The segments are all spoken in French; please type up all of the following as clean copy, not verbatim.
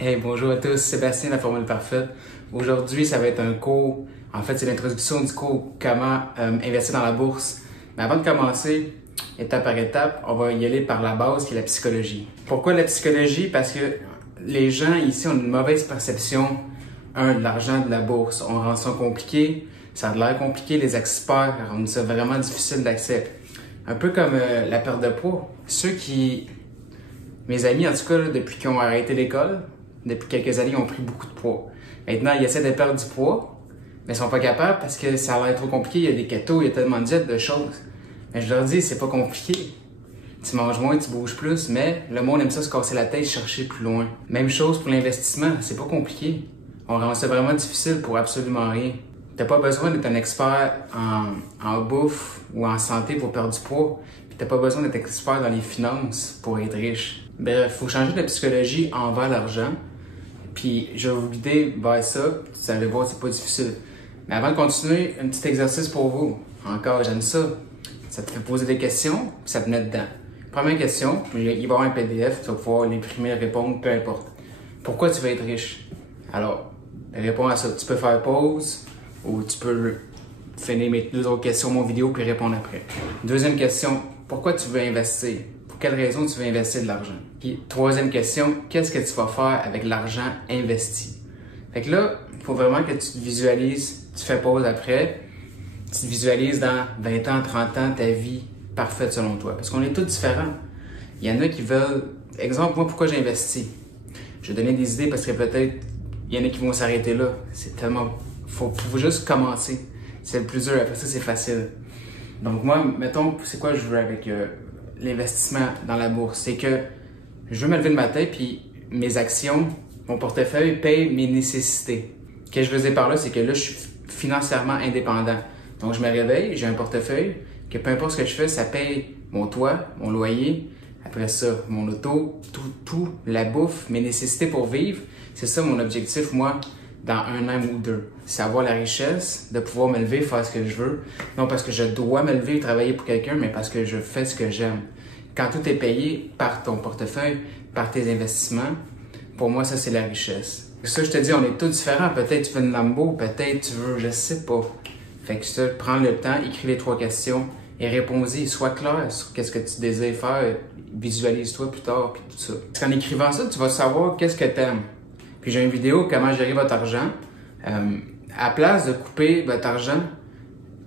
Hey, bonjour à tous, Sébastien, la formule parfaite. Aujourd'hui, ça va être un cours, en fait, c'est l'introduction du cours comment investir dans la bourse. Mais avant de commencer, étape par étape, on va y aller par la base qui est la psychologie. Pourquoi la psychologie? Parce que les gens ici ont une mauvaise perception, de l'argent, de la bourse. On rend ça compliqué, ça a l'air compliqué, les experts rendent ça vraiment difficile d'accès. Un peu comme la perte de poids. Mes amis, en tout cas, là, depuis qu'ils ont arrêté l'école, depuis quelques années, ils ont pris beaucoup de poids. Maintenant, ils essaient de perdre du poids, mais ils sont pas capables parce que ça a l'air trop compliqué. Il y a des ketos, il y a tellement de diètes, de choses. Mais je leur dis, c'est pas compliqué. Tu manges moins, tu bouges plus, mais le monde aime ça se casser la tête, chercher plus loin. Même chose pour l'investissement, c'est pas compliqué. On rend ça vraiment difficile pour absolument rien. T'as pas besoin d'être un expert en bouffe ou en santé pour perdre du poids. Puis t'as pas besoin d'être expert dans les finances pour être riche. Bref, faut changer de psychologie envers l'argent. Puis je vais vous guider vers ça. Vous allez voir, c'est pas difficile. Mais avant de continuer, un petit exercice pour vous. Encore, j'aime ça. Ça te fait poser des questions, puis ça te met dedans. Première question, il va y avoir un PDF, tu vas pouvoir l'imprimer, répondre, peu importe. Pourquoi tu veux être riche? Alors, réponds à ça. Tu peux faire pause ou tu peux finir mes deux autres questions, mon vidéo, puis répondre après. Deuxième question, pourquoi tu veux investir? Pour quelle raison tu veux investir de l'argent? Puis troisième question, qu'est-ce que tu vas faire avec l'argent investi? Fait que là, il faut vraiment que tu te visualises, tu fais pause après, tu te visualises dans 20 ans, 30 ans, ta vie parfaite selon toi. Parce qu'on est tous différents. Il y en a qui veulent, exemple, moi, pourquoi j'ai investi? Je vais donner des idées parce que peut-être, il y en a qui vont s'arrêter là. C'est tellement, faut juste commencer. C'est le plus dur, après ça, c'est facile. Donc moi, mettons, c'est quoi je veux avec l'investissement dans la bourse? C'est que je veux me lever le matin, puis mes actions, mon portefeuille paye mes nécessités. Ce que je faisais par là, c'est que là, je suis financièrement indépendant. Donc je me réveille, j'ai un portefeuille, que peu importe ce que je fais, ça paye mon toit, mon loyer, après ça, mon auto, tout, la bouffe, mes nécessités pour vivre. C'est ça mon objectif, moi, dans un an ou deux. C'est avoir la richesse de pouvoir me lever, faire ce que je veux. Non parce que je dois me lever et travailler pour quelqu'un, mais parce que je fais ce que j'aime. Quand tout est payé par ton portefeuille, par tes investissements, pour moi, ça, c'est la richesse. Ça, je te dis, on est tous différents. Peut-être tu veux une Lambo, peut-être tu veux, je sais pas. Fait que ça, prends le temps, écris les 3 questions et réponds-y. Sois clair sur qu'est-ce que tu désires faire. Visualise-toi plus tard, puis tout ça. Parce qu'en écrivant ça, tu vas savoir qu'est-ce que t'aimes. Puis j'ai une vidéo comment gérer votre argent. À place de couper votre argent,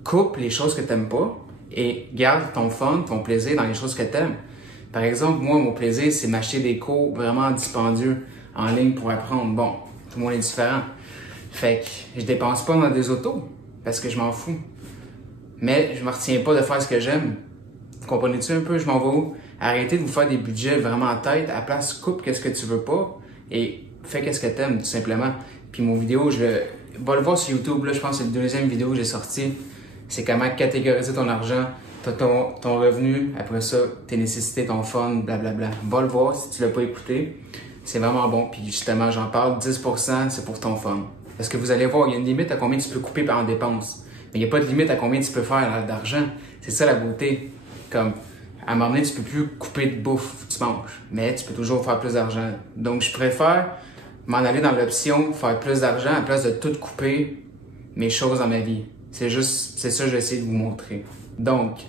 coupe les choses que t'aimes pas et garde ton fun, ton plaisir dans les choses que t'aimes. Par exemple, moi, mon plaisir, c'est m'acheter des cours vraiment dispendieux en ligne pour apprendre. Bon, tout le monde est différent. Fait que je dépense pas dans des autos parce que je m'en fous. Mais je me retiens pas de faire ce que j'aime. Vous comprenez-tu un peu? Je m'en vais où? Arrêtez de vous faire des budgets vraiment en tête. À la place, coupe qu'est-ce que tu veux pas et fais qu'est-ce que t'aimes, tout simplement. Puis mon vidéo, va le voir sur YouTube. Là, je pense que c'est la deuxième vidéo que j'ai sortie. C'est comment catégoriser ton argent. T'as ton revenu, après ça, tes nécessités, ton fun, blablabla. Va le voir si tu l'as pas écouté. C'est vraiment bon. Puis justement, j'en parle, 10%, c'est pour ton fun. Parce que vous allez voir, il y a une limite à combien tu peux couper en dépenses. Mais il n'y a pas de limite à combien tu peux faire d'argent. C'est ça la beauté. Comme, à un moment donné, tu peux plus couper de bouffe, tu manges. Mais tu peux toujours faire plus d'argent. Donc, je préfère m'en aller dans l'option faire plus d'argent à la place de tout couper mes choses dans ma vie. C'est ça que je vais essayer de vous montrer. Donc,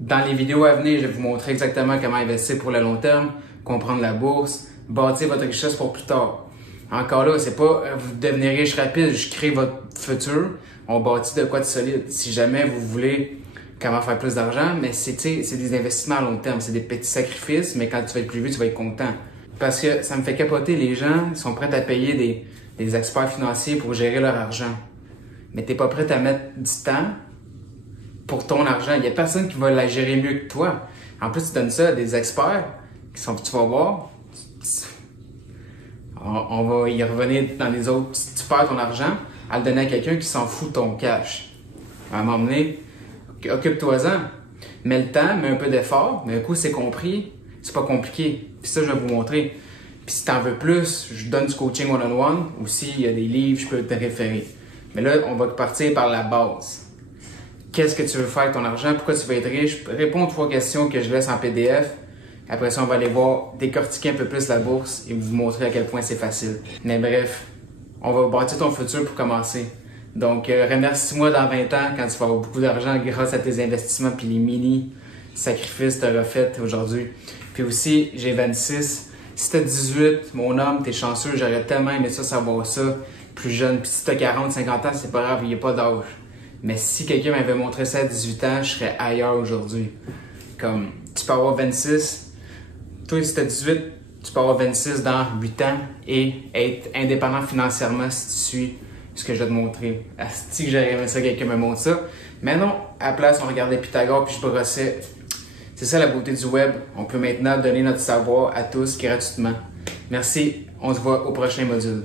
dans les vidéos à venir, je vais vous montrer exactement comment investir pour le long terme, comprendre la bourse, bâtir votre richesse pour plus tard. Encore là, c'est pas vous devenez riche rapide, je crée votre futur, on bâtit de quoi de solide. Si jamais vous voulez comment faire plus d'argent, mais c'est des investissements à long terme, c'est des petits sacrifices, mais quand tu vas être plus vieux, tu vas être content. Parce que ça me fait capoter, les gens sont prêts à payer des experts financiers pour gérer leur argent. Mais t'es pas prêt à mettre du temps pour ton argent. Il y a personne qui va la gérer mieux que toi. En plus, tu donnes ça à des experts tu vas voir. On va y revenir dans les autres. Tu perds ton argent à le donner à quelqu'un qui s'en fout de ton cash. À un moment donné, occupe-toi-en. Mets le temps, mets un peu d'effort, mais un coup, c'est compris. C'est pas compliqué. Puis ça, je vais vous montrer. Puis si t'en veux plus, je donne du coaching one-on-one. Ou s'il y a des livres, je peux te référer. Mais là, on va partir par la base. Qu'est-ce que tu veux faire avec ton argent? Pourquoi tu veux être riche? Réponds aux 3 questions que je laisse en PDF. Après ça, on va aller voir, décortiquer un peu plus la bourse et vous montrer à quel point c'est facile. Mais bref, on va bâtir ton futur pour commencer. Donc, remercie-moi dans 20 ans quand tu vas avoir beaucoup d'argent grâce à tes investissements puis les mini-sacrifices que tu auras fait aujourd'hui. Puis aussi, j'ai 26. Si t'as 18, mon homme, t'es chanceux, j'aurais tellement aimé ça, savoir ça plus jeune. Puis si t'as 40, 50 ans, c'est pas grave, il n'y a pas d'âge. Mais si quelqu'un m'avait montré ça à 18 ans, je serais ailleurs aujourd'hui. Comme, tu peux avoir 26, toi si t'as 18, tu peux avoir 26 dans 8 ans et être indépendant financièrement si tu suis ce que je vais te montrer. Asti que j'aurais aimé ça, quelqu'un me montre ça. Mais non, à la place, on regardait Pythagore puis je brossais. C'est ça la beauté du web. On peut maintenant donner notre savoir à tous gratuitement. Merci, on se voit au prochain module.